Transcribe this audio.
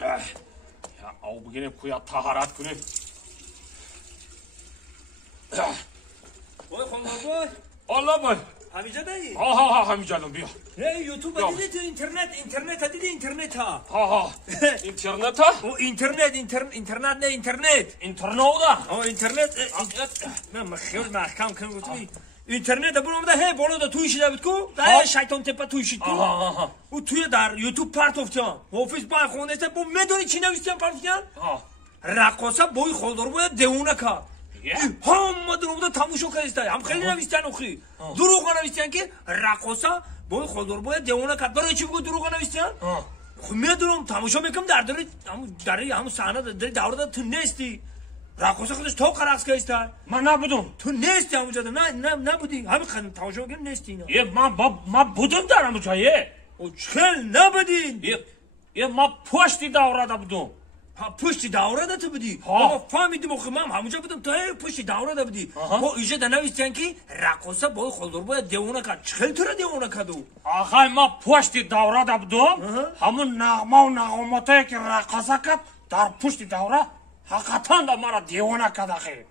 Ya av bugüne kuya taharat günü. Oy Kongo Allah boy. Hamica dayı. Ha hamicanım bir. Hey YouTube Yok. hadi de internet hadi de internet ha. Ha. İnternet ha? O internet ne internet. İnternet. O internet ben maxiyol mahkam kan gutmi. İnternet de bunun da he bolu da tu işi de bitku. Da şeytan tepe tu işi tu. O tuya dar YouTube part of can. Office ba khoneste bu medoni çine visten partyan. Ha. Rakosa boy kholdur boya deuna ka. Hamma durumda tamusho kayıstay. Ham kheli navistan oxi. Duruq navistan ki rakosa boy kholdur boya deuna ka. Dara çi bu duruq navistan? Me durum tamusho mekam dardari ham sana da davrada tünnesti. Rakosa kız to qaraqs kayıstay. Ma ne budum? Tünnesti amucada ne budi? Ham kan tamusho gen nesti na. Ye ma budum da amuca ye. O çel ne budi? Ye ma poşti davrada budum. Ha puşti davrada tı budi. Ha. Ama fahmidim okumam hamuca budum ta puşti davrada budi. O iyice de navistan ki rakosa boy kholdur boya deuna ka. Çel tura deuna ka do. Ağay ma poşti davrada budum. Hamın nağmata ki rakasakat dar poşti davra. Hakatan da mara devona kadahi.